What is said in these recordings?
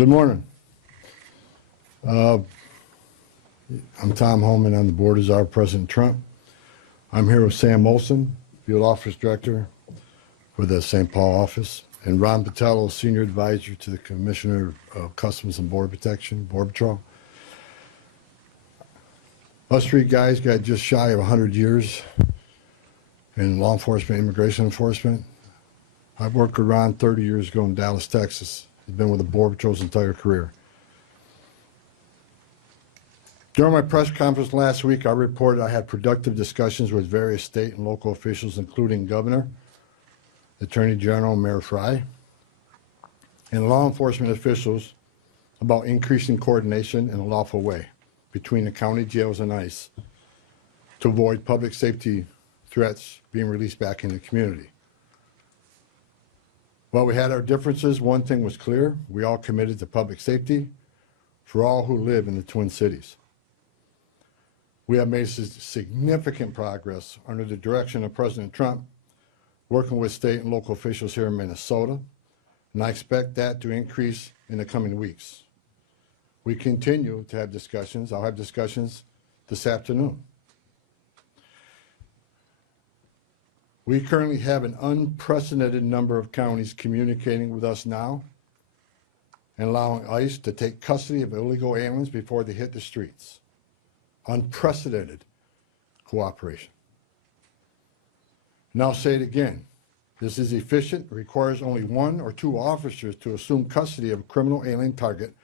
Good morning. I'm Tom Homan. On the board as our President Trump. I'm here with Sam Olson, Field Office Director for the St. Paul office, and Ron Patello, Senior Advisor to the Commissioner of Customs and Border Protection, Border Patrol. Us three guys got just shy of 100 years in law enforcement, immigration enforcement. I've worked with Ron 30 years ago in Dallas, Texas. He's been with the Border Patrol's entire career. During my press conference last week, I reported I had productive discussions with various state and local officials, including Governor, Attorney General, Mayor Frey, and law enforcement officials about increasing coordination in a lawful way between the county jails and ICE to avoid public safety threats being released back in the community. While we had our differences, one thing was clear: we all committed to public safety for all who live in the Twin Cities. We have made significant progress under the direction of President Trump, working with state and local officials here in Minnesota, and I expect that to increase in the coming weeks. We continue to have discussions. I'll have discussions this afternoon. We currently have an unprecedented number of counties communicating with us now and allowing ICE to take custody of illegal aliens before they hit the streets. Unprecedented cooperation. And I'll say it again. This is efficient, requires only 1 or 2 officers to assume custody of a criminal alien target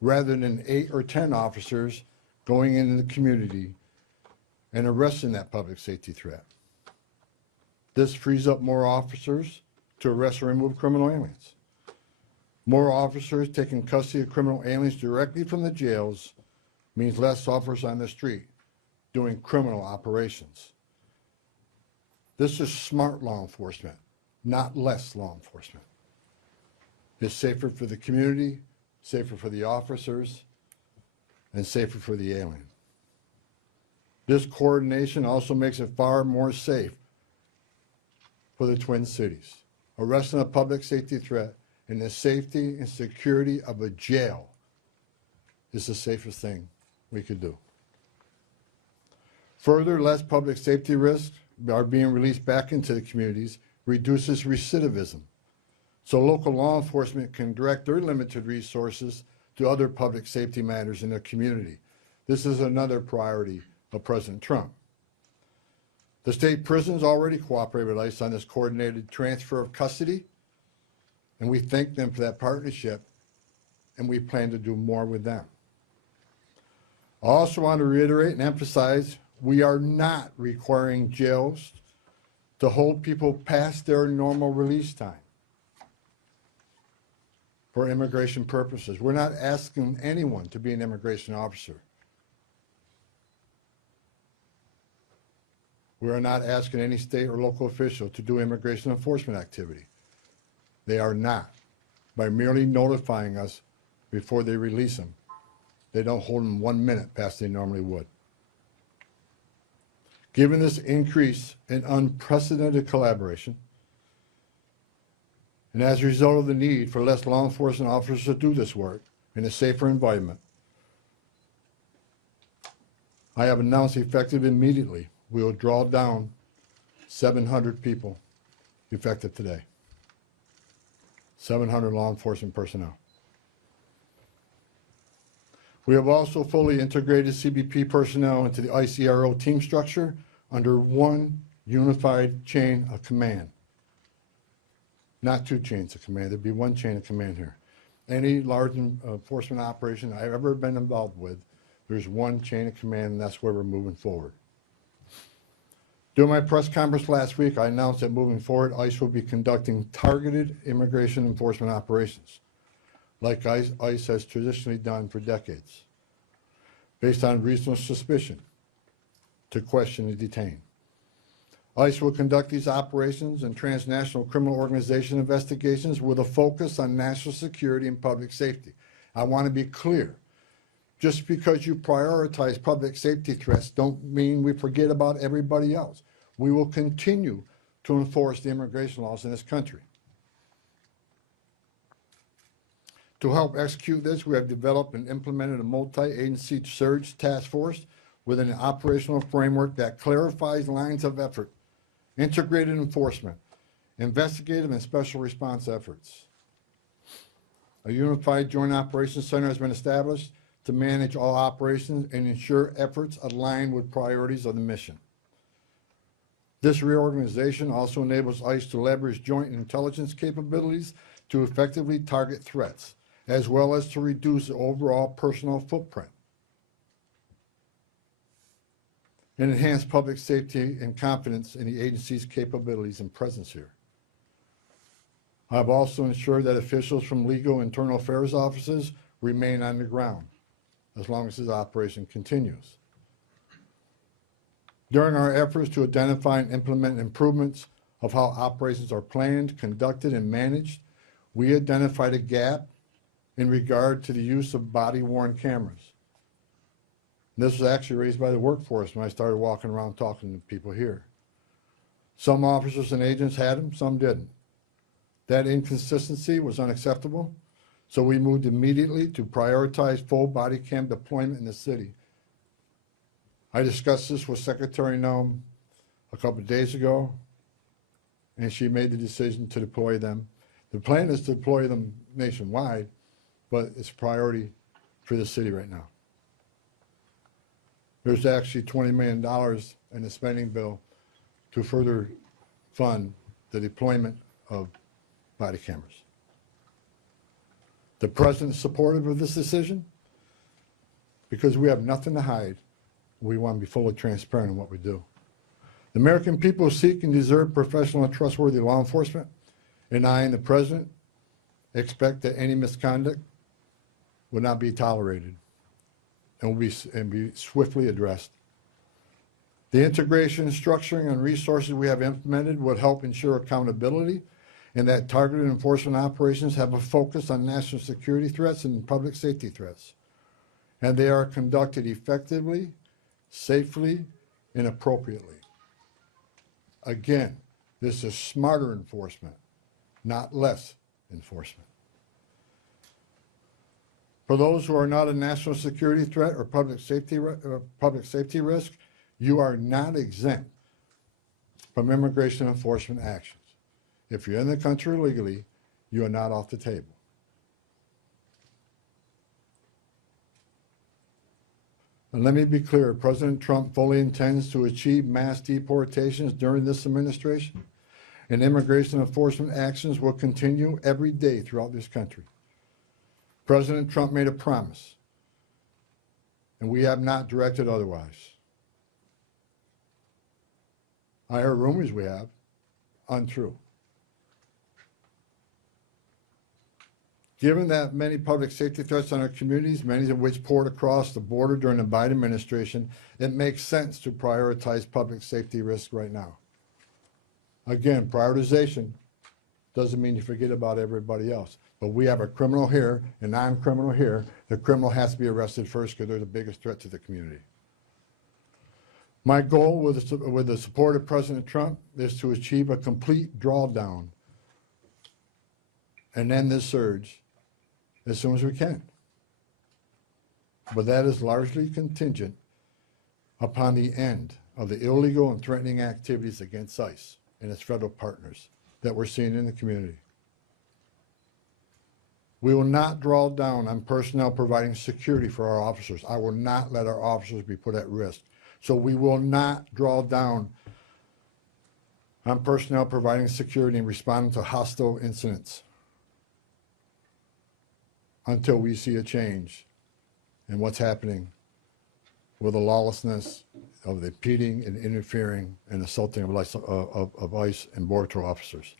rather than 8 or 10 officers going into the community and arresting that public safety threat. This frees up more officers to arrest or remove criminal aliens. More officers taking custody of criminal aliens directly from the jails means less officers on the street doing criminal operations. This is smart law enforcement, not less law enforcement. It's safer for the community, safer for the officers, and safer for the alien. This coordination also makes it far more safe for the Twin Cities. Arresting a public safety threat in the safety and security of a jail is the safest thing we could do. Further, less public safety risks are being released back into the communities, reduces recidivism, so local law enforcement can direct their limited resources to other public safety matters in their community. This is another priority of President Trump. The state prisons already cooperate with ICE on this coordinated transfer of custody, and we thank them for that partnership, and we plan to do more with them. I also want to reiterate and emphasize we are not requiring jails to hold people past their normal release time for immigration purposes. We're not asking anyone to be an immigration officer. We are not asking any state or local official to do immigration enforcement activity. They are not. By merely notifying us before they release them, they don't hold them 1 minute past they normally would. Given this increase in unprecedented collaboration, and as a result of the need for less law enforcement officers to do this work in a safer environment, I have announced effective immediately we will draw down 700 people effective today. 700 law enforcement personnel. We have also fully integrated CBP personnel into the ICRO team structure under one unified chain of command. Not 2 chains of command, there'd be 1 chain of command here. Any large enforcement operation I've ever been involved with, there's 1 chain of command, and that's where we're moving forward. During my press conference last week, I announced that moving forward, ICE will be conducting targeted immigration enforcement operations, like ICE has traditionally done for decades, based on reasonable suspicion to question and detain. ICE will conduct these operations and transnational criminal organization investigations with a focus on national security and public safety. I want to be clear. Just because you prioritize public safety threats don't mean we forget about everybody else. We will continue to enforce the immigration laws in this country. To help execute this, we have developed and implemented a multi-agency surge task force with an operational framework that clarifies lines of effort, integrated enforcement, investigative and special response efforts. A unified joint operations center has been established to manage all operations and ensure efforts align with priorities of the mission. This reorganization also enables ICE to leverage joint intelligence capabilities to effectively target threats, as well as to reduce the overall personnel footprint and enhance public safety and confidence in the agency's capabilities and presence here. I've also ensured that officials from legal internal affairs offices remain on the ground as long as this operation continues. During our efforts to identify and implement improvements of how operations are planned, conducted, and managed, we identified a gap in regard to the use of body-worn cameras. This was actually raised by the workforce when I started walking around talking to people here. Some officers and agents had them, some didn't. That inconsistency was unacceptable, so we moved immediately to prioritize full body cam deployment in the city. I discussed this with Secretary Noem a couple of days ago, and she made the decision to deploy them. The plan is to deploy them nationwide, but it's a priority for the city right now. There's actually $20 million in the spending bill to further fund the deployment of body cameras. The President is supportive of this decision because we have nothing to hide. We want to be fully transparent in what we do. The American people seek and deserve professional and trustworthy law enforcement, and I and the President expect that any misconduct will not be tolerated and will be swiftly addressed. The integration, structuring, and resources we have implemented would help ensure accountability and that targeted enforcement operations have a focus on national security threats and public safety threats, and they are conducted effectively, safely, and appropriately. Again, this is smarter enforcement, not less enforcement. For those who are not a national security threat or public safety risk, you are not exempt from immigration enforcement actions. If you're in the country illegally, you are not off the table. And let me be clear, President Trump fully intends to achieve mass deportations during this administration, and immigration enforcement actions will continue every day throughout this country. President Trump made a promise, and we have not directed otherwise. I heard rumors we have, untrue. Given that many public safety threats on our communities, many of which poured across the border during the Biden administration, it makes sense to prioritize public safety risks right now. Again, prioritization doesn't mean you forget about everybody else. But we have a criminal here, a non-criminal here. The criminal has to be arrested first because they're the biggest threat to the community. My goal with the support of President Trump is to achieve a complete drawdown and end this surge as soon as we can. But that is largely contingent upon the end of the illegal and threatening activities against ICE and its federal partners that we're seeing in the community. We will not draw down on personnel providing security for our officers. I will not let our officers be put at risk. So we will not draw down on personnel providing security and responding to hostile incidents until we see a change in what's happening with the lawlessness of the impeding and interfering and assaulting of ICE and Border Patrol officers.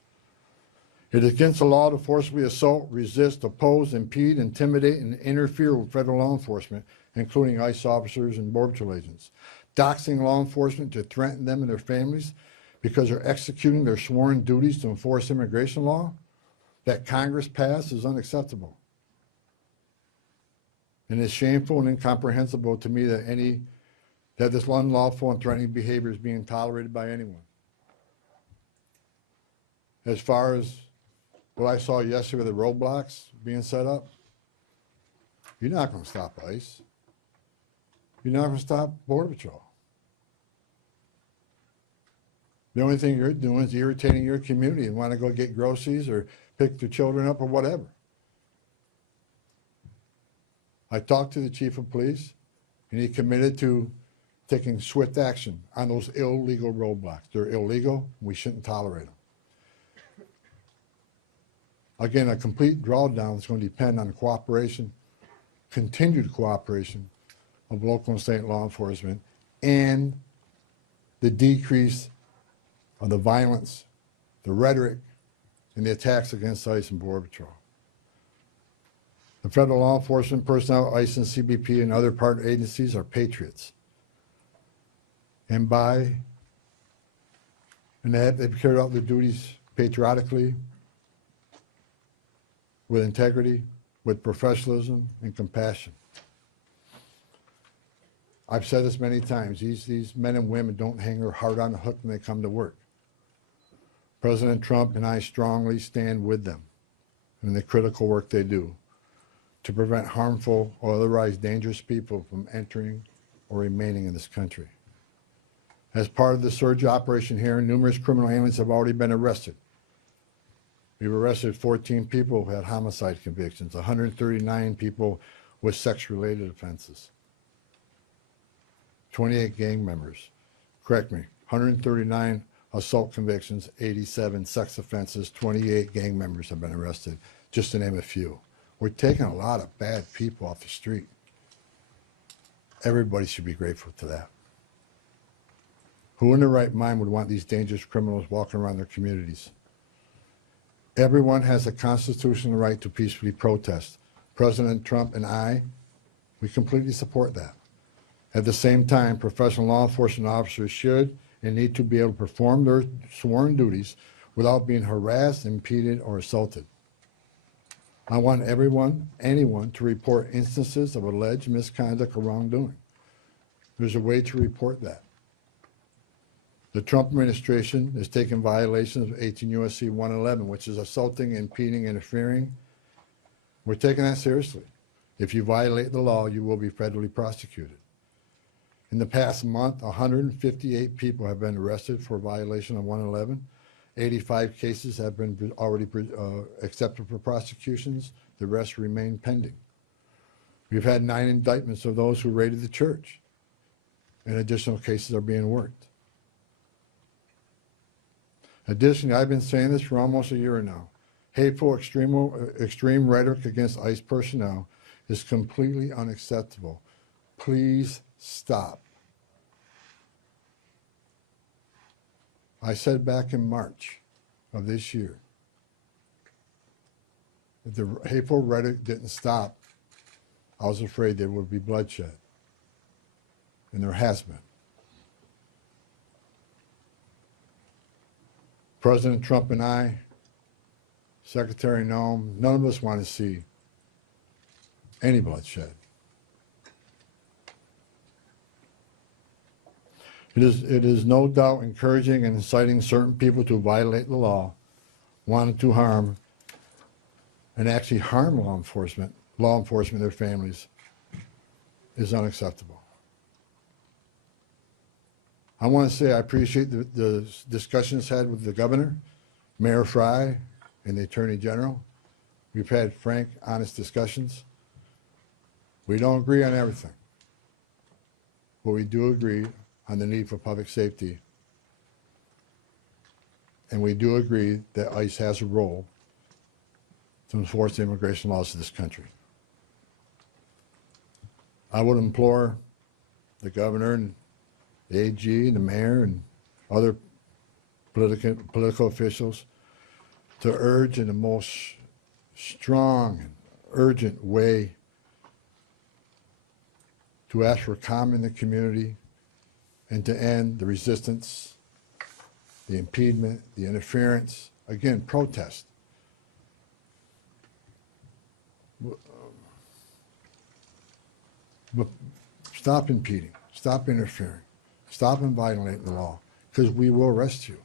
It is against the law to forcibly assault, resist, oppose, impede, intimidate, and interfere with federal law enforcement, including ICE officers and Border Patrol agents. Doxing law enforcement to threaten them and their families because they're executing their sworn duties to enforce immigration law that Congress passed is unacceptable. And it's shameful and incomprehensible to me that this unlawful and threatening behavior is being tolerated by anyone. As far as what I saw yesterday with the roadblocks being set up, You're not going to stop ICE. You're not going to stop Border Patrol. The only thing you're doing is irritating your community and want to go get groceries or pick their children up or whatever. I talked to the chief of police, and he committed to taking swift action on those illegal roadblocks. They're illegal. We shouldn't tolerate them. Again, a complete drawdown is going to depend on the cooperation, continued cooperation of local and state law enforcement and the decrease of the violence, the rhetoric, and the attacks against ICE and Border Patrol. The federal law enforcement personnel, ICE and CBP, and other partner agencies are patriots. And they've carried out their duties patriotically, with integrity, with professionalism and compassion. I've said this many times, these men and women don't hang their heart on the hook when they come to work. President Trump and I strongly stand with them in the critical work they do to prevent harmful or otherwise dangerous people from entering or remaining in this country. As part of the surge operation here, numerous criminal aliens have already been arrested. We've arrested 14 people who had homicide convictions, 139 people with sex-related offenses, 28 gang members. Correct me, 139 assault convictions, 87 sex offenses, 28 gang members have been arrested, just to name a few. We're taking a lot of bad people off the street. Everybody should be grateful to that. Who in their right mind would want these dangerous criminals walking around their communities? Everyone has a constitutional right to peacefully protest. President Trump and I, we completely support that. At the same time, professional law enforcement officers should and need to be able to perform their sworn duties without being harassed, impeded, or assaulted. I want anyone to report instances of alleged misconduct or wrongdoing. There's a way to report that. The Trump administration is taking violations of 18 U.S.C. 111, which is assaulting, impeding, interfering. We're taking that seriously. If you violate the law, you will be federally prosecuted. In the past month, 158 people have been arrested for violation of 111. 85 cases have been already accepted for prosecutions. The rest remain pending. We've had 9 indictments of those who raided the church, and additional cases are being worked. Additionally, I've been saying this for almost a year now. Hateful, extreme rhetoric against ICE personnel is completely unacceptable. Please stop. I said back in March of this year, if the hateful rhetoric didn't stop, I was afraid there would be bloodshed. And there has been. President Trump and I, Secretary Noem, none of us want to see any bloodshed. It is no doubt encouraging and inciting certain people to violate the law, wanting to harm and actually harm law enforcement, their families, is unacceptable. I want to say I appreciate the discussions had with the governor, Mayor Fry, and the Attorney General. We've had frank, honest discussions. We don't agree on everything, but we do agree on the need for public safety. And we do agree that ICE has a role to enforce the immigration laws of this country. I would implore the governor and the AG and the mayor and other political officials to urge in the most strong and urgent way to ask for calm in the community and to end the resistance, the impediment, the interference, again, protest. But stop impeding, stop interfering, stop violating the law, because we will arrest you.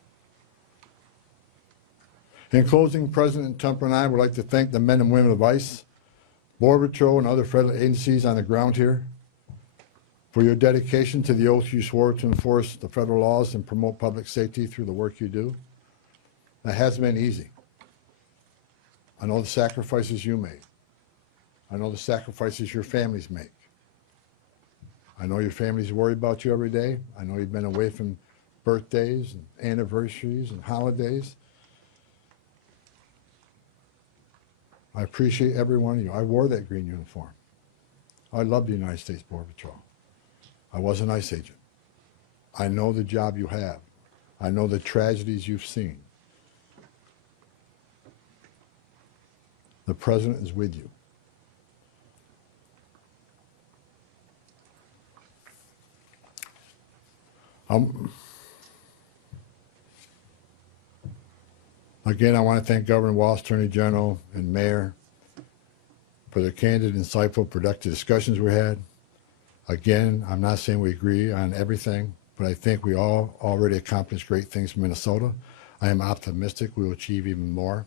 In closing, President Trump and I would like to thank the men and women of ICE, Border Patrol and other federal agencies on the ground here, for your dedication to the oath you swore to enforce the federal laws and promote public safety through the work you do. That hasn't been easy. I know the sacrifices you made. I know the sacrifices your families make. I know your families worry about you every day. I know you've been away from birthdays and anniversaries and holidays. I appreciate every one of you. I wore that green uniform. I love the United States Border Patrol. I was an ICE agent. I know the job you have. I know the tragedies you've seen. The President is with you. Again, I want to thank Governor Walz, Attorney General, and Mayor for the candid, insightful, productive discussions we had. Again, I'm not saying we agree on everything, but I think we all already accomplished great things in Minnesota. I am optimistic we will achieve even more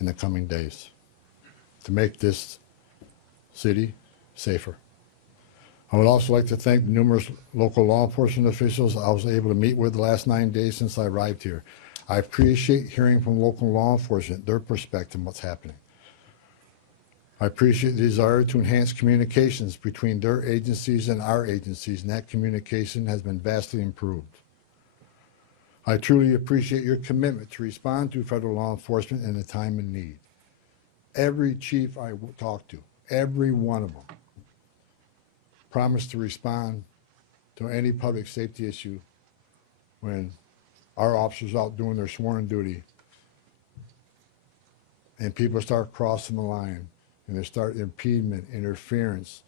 in the coming days to make this city safer. I would also like to thank the numerous local law enforcement officials I was able to meet with the last 9 days since I arrived here. I appreciate hearing from local law enforcement, their perspective on what's happening. I appreciate the desire to enhance communications between their agencies and our agencies, and that communication has been vastly improved. I truly appreciate your commitment to respond to federal law enforcement in a time of need. Every chief I talked to, every one of them, promised to respond to any public safety issue when our officers out doing their sworn duty and people start crossing the line and they start impediment, interference.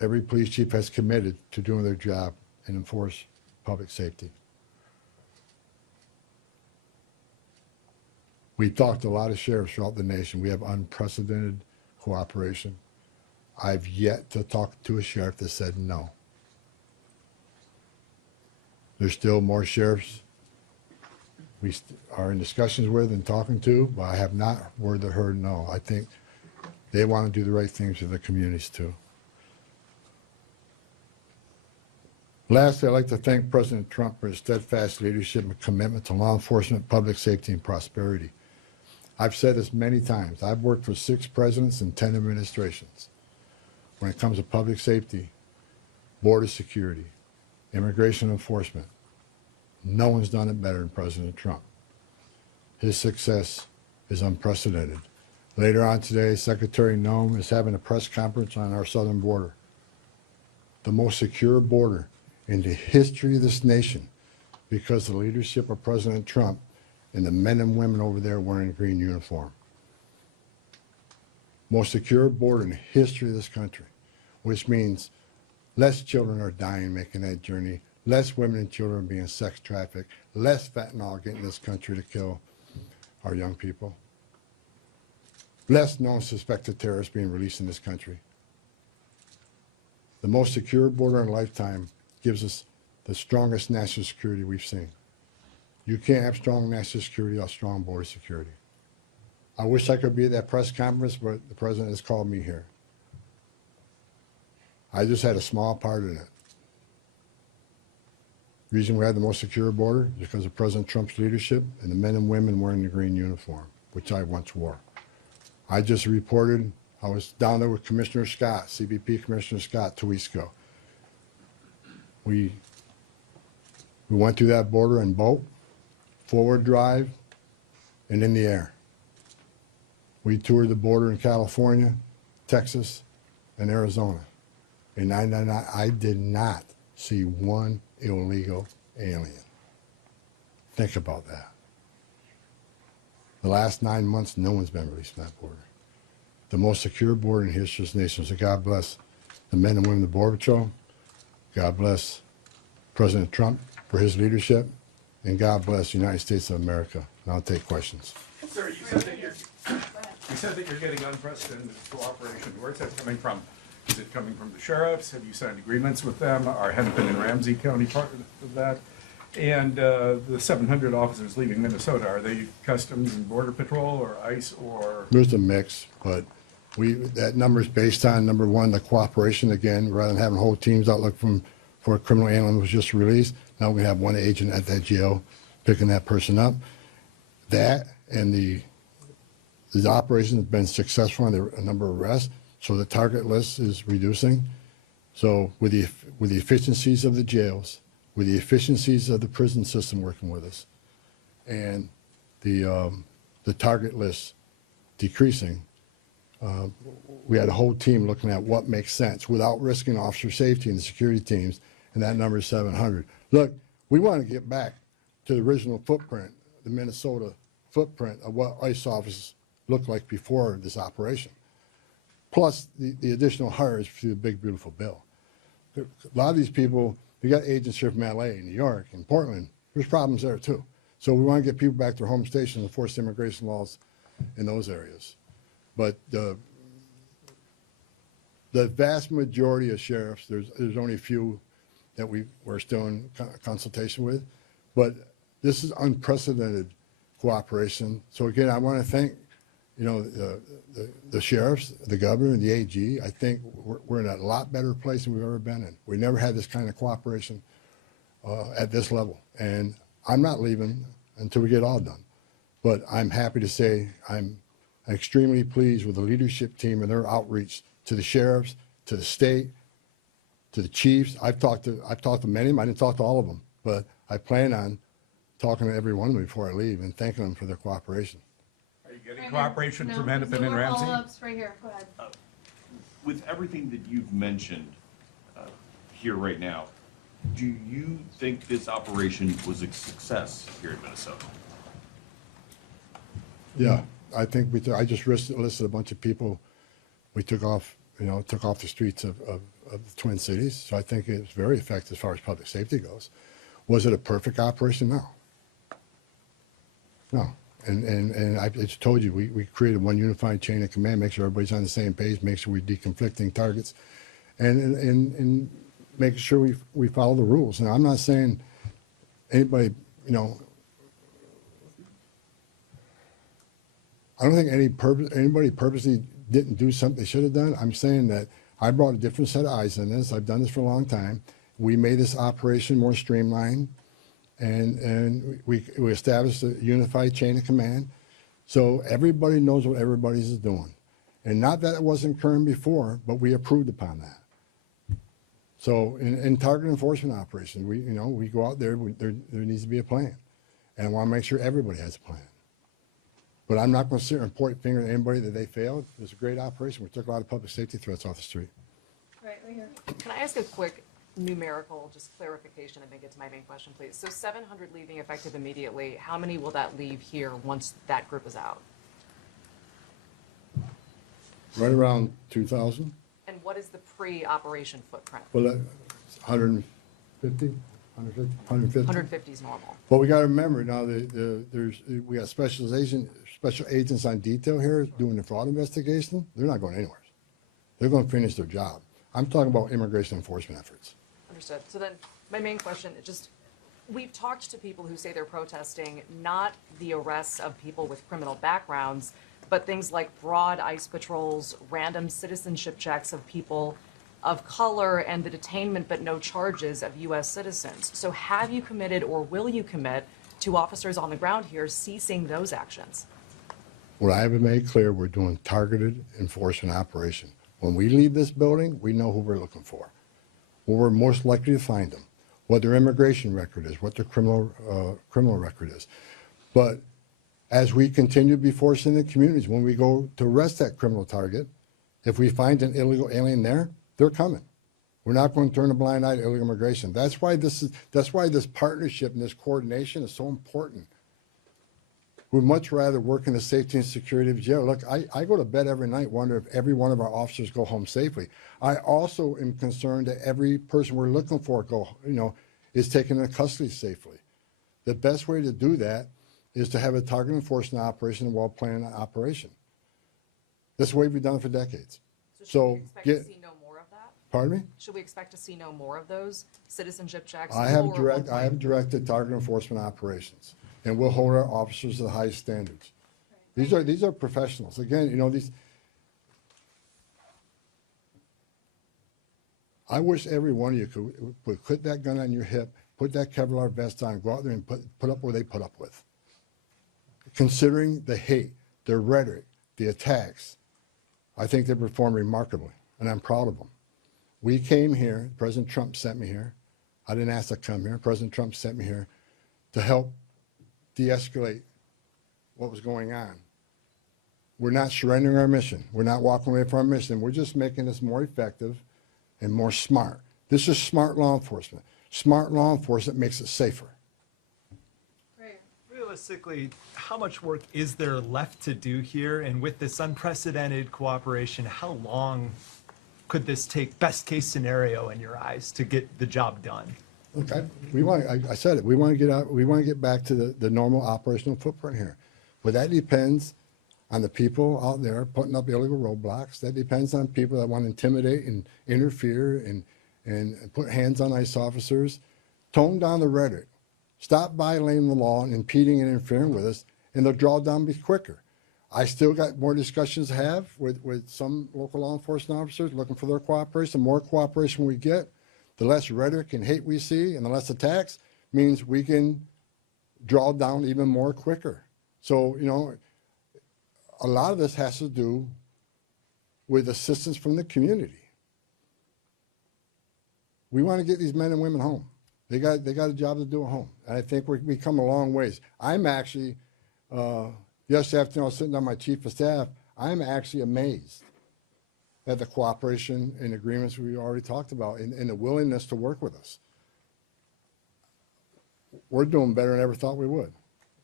Every police chief has committed to doing their job and enforce public safety. We talked to a lot of sheriffs throughout the nation. We have unprecedented cooperation. I've yet to talk to a sheriff that said no. There's still more sheriffs we are in discussions with and talking to, but I have not heard no. I think they want to do the right things for their communities too. Lastly, I'd like to thank President Trump for his steadfast leadership and commitment to law enforcement, public safety, and prosperity. I've said this many times. I've worked for 6 presidents and 10 administrations. When it comes to public safety, border security, immigration enforcement, no one's done it better than President Trump. His success is unprecedented. Later on today, Secretary Noem is having a press conference on our southern border, the most secure border in the history of this nation, because of the leadership of President Trump and the men and women over there wearing a green uniform. Most secure border in the history of this country, which means less children are dying making that journey, less women and children being sex trafficked, less fentanyl getting in this country to kill our young people, less known suspected terrorists being released in this country. The most secure border in a lifetime gives us the strongest national security we've seen. You can't have strong national security without strong border security. I wish I could be at that press conference, but the president has called me here. I just had a small part in it. The reason we have the most secure border is because of President Trump's leadership and the men and women wearing the green uniform, which I once wore. I just reported, I was down there with Commissioner Scott, CBP Commissioner Scott, 2 weeks ago. We went through that border in boat, forward drive, and in the air. We toured the border in California, Texas, and Arizona. And I did not see one illegal alien. Think about that. The last 9 months, no one's been released from that border. The most secure border in the history of this nation. So God bless the men and women of the Border Patrol. God bless President Trump for his leadership. And God bless the United States of America. And I'll take questions. Sir, you said that you're getting unprecedented cooperation. Where's that coming from? Is it coming from the sheriffs? Have you signed agreements with them? Are Hennepin and Ramsey County part of that? And the 700 officers leaving Minnesota, are they Customs and Border Patrol or ICE or? There's a mix, but that number is based on, number one, the cooperation. Again, rather than having whole teams out looking for a criminal alien was just released, now we have one agent at that jail picking that person up. That and the operation has been successful on a number of arrests, so the target list is reducing. So with the efficiencies of the jails, with the efficiencies of the prison system working with us, and the target list decreasing, we had a whole team looking at what makes sense without risking officer safety and the security teams, and that number is 700. Look, we want to get back to the original footprint, the Minnesota footprint of what ICE offices looked like before this operation, plus the additional hires through the big, beautiful bill. A lot of these people, we got agents here from LA, New York, and Portland. There's problems there too. So we want to get people back to their home stations and enforce immigration laws in those areas. But the vast majority of sheriffs, there's only a few that we're still in consultation with, but this is unprecedented cooperation. So again, I want to thank, the sheriffs, the governor, and the AG. I think we're in a lot better place than we've ever been in. We never had this kind of cooperation at this level. And I'm not leaving until we get all done. But I'm happy to say I'm extremely pleased with the leadership team and their outreach to the sheriffs, to the state, to the chiefs. I've talked to many of them. I didn't talk to all of them, but I plan on talking to every one of them before I leave and thanking them for their cooperation. Are you getting cooperation from Hennepin and Ramsey? Follow-ups right here, go ahead. With everything that you've mentioned here right now, do you think this operation was a success here in Minnesota? Yeah, I think I just listed a bunch of people we took off the streets of the Twin Cities. So I think it was very effective as far as public safety goes. Was it a perfect operation? No. No. And I just told you, we created one unified chain of command, make sure everybody's on the same page, make sure we're deconflicting targets, and making sure we follow the rules. And I'm not saying anybody, I don't think anybody purposely didn't do something they should have done. I'm saying that I brought a different set of eyes on this. I've done this for a long time. We made this operation more streamlined, and we established a unified chain of command, so everybody knows what everybody's doing. And not that it wasn't current before, but we approved upon that. So in target enforcement operations, we go out there. There needs to be a plan, and I want to make sure everybody has a plan. But I'm not going to sit here and point finger at anybody that they failed. It was a great operation. We took a lot of public safety threats off the street. Right here. Can I ask a quick numerical, just clarification, and then get to my main question, please? So 700 leaving effective immediately. How many will that leave here once that group is out? Right around 2,000. And what is the pre-operation footprint? Well, 150. 150 is normal. But we got to remember now, we got special agents on detail here doing the fraud investigation. They're not going anywhere. They're going to finish their job. I'm talking about immigration enforcement efforts. Understood. So then my main question, we've talked to people who say they're protesting not the arrests of people with criminal backgrounds, but things like broad ICE patrols, random citizenship checks of people of color, and the detainment but no charges of U.S. citizens. So have you committed or will you commit to officers on the ground here ceasing those actions? What I have made clear, we're doing targeted enforcement operation. When we leave this building, we know who we're looking for, where we're most likely to find them, what their immigration record is, what their criminal record is. But as we continue to be forced in the communities, when we go to arrest that criminal target, if we find an illegal alien there, they're coming. We're not going to turn a blind eye to illegal immigration. That's why this partnership and this coordination is so important. We'd much rather work in the safety and security of jail. Look, I go to bed every night wonder if every one of our officers go home safely. I also am concerned that every person we're looking for is taken into custody safely. The best way to do that is to have a target enforcement operation, a well-planned operation. That's the way we've done it for decades. So should we expect to see no more of that? Pardon me? Should we expect to see no more of those citizenship checks? I have or I have directed target enforcement operations, and we'll hold our officers to the highest standards. These are professionals. Again, you know, I wish every one of you could put that gun on your hip, put that Kevlar vest on, go out there and put up what they put up with. Considering the hate, their rhetoric, the attacks, I think they performed remarkably, and I'm proud of them. We came here, President Trump sent me here. I didn't ask to come here. President Trump sent me here to help de-escalate what was going on. We're not surrendering our mission. We're not walking away from our mission. We're just making this more effective and more smart. This is smart law enforcement. Smart law enforcement makes it safer. Right. Realistically, how much work is there left to do here? And with this unprecedented cooperation, how long could this take, best case scenario in your eyes, to get the job done? Okay, I said it, we want to get back to the normal operational footprint here. But that depends on the people out there putting up illegal roadblocks. That depends on people that want to intimidate and interfere and put hands on ICE officers. Tone down the rhetoric. Stop violating the law and impeding and interfering with us, and the drawdown be quicker. I still got more discussions to have with some local law enforcement officers looking for their cooperation. The more cooperation we get, the less rhetoric and hate we see, and the less attacks means we can draw down even more quicker. So, you know, a lot of this has to do with assistance from the community. We want to get these men and women home. They got a job to do at home, and I think we come a long ways. I'm actually, yesterday afternoon I was sitting down with my chief of staff. I'm actually amazed at the cooperation and agreements we already talked about, and the willingness to work with us. We're doing better than I ever thought we would,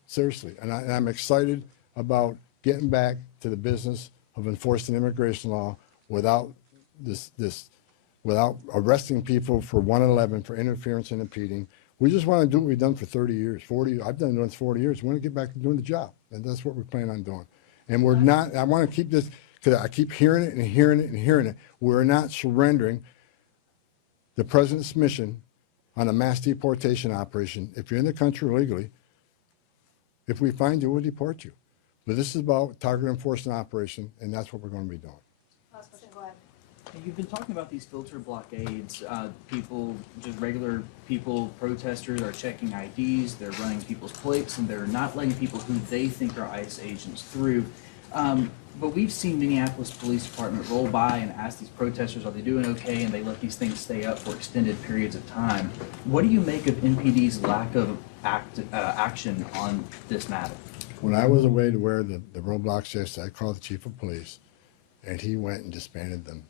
seriously, and I'm excited about getting back to the business of enforcing immigration law without without arresting people for 111 for interference and impeding. We just want to do what we've done for 30 years, 40. I've done it for 40 years. We want to get back to doing the job, and that's what we plan on doing. And we're not. I want to keep this because I keep hearing it and hearing it and hearing it. We're not surrendering the president's mission on a mass deportation operation. If you're in the country illegally, if we find you, we'll deport you. But this is about target enforcement operation, and that's what we're going to be doing. Last question, go ahead. You've been talking about these filter blockades. People, just regular people, protesters are checking IDs, they're running people's plates, and they're not letting people who they think are ICE agents through. But we've seen Minneapolis Police Department roll by and ask these protesters, are they doing okay? And they let these things stay up for extended periods of time. What do you make of NPD's lack of action on this matter? When I was away to wear the roadblocks yesterday, I called the chief of police, and he went and disbanded them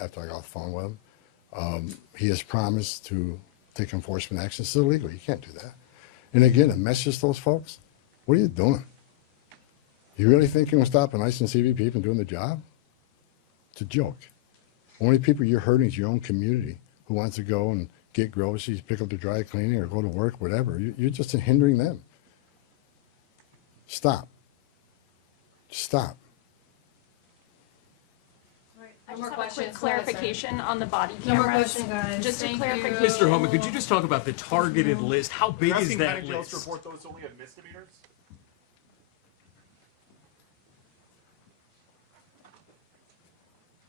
after I got off the phone with him. He has promised to take enforcement action. It's illegal. You can't do that. And again, a message to those folks, what are you doing? You really think you're going to stop an ICE and CBP from doing the job? It's a joke. Only people you're hurting is your own community who wants to go and get groceries, pick up the dry cleaning, or go to work, whatever. You're just hindering them. Stop. Stop. No I more just have a quick questions. Go ahead, sir. clarification on the body No more cameras. questions, guys. Just a Thank you. clarification. Mr. Homan, could you just talk about the targeted list? How big is Asking that county jails to list? report those only have misdemeanors?